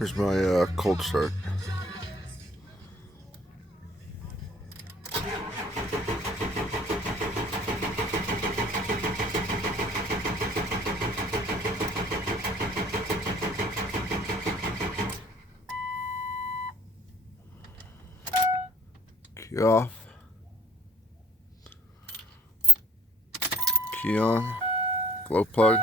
Here's my cold start. Key off. Key on. Glow plug.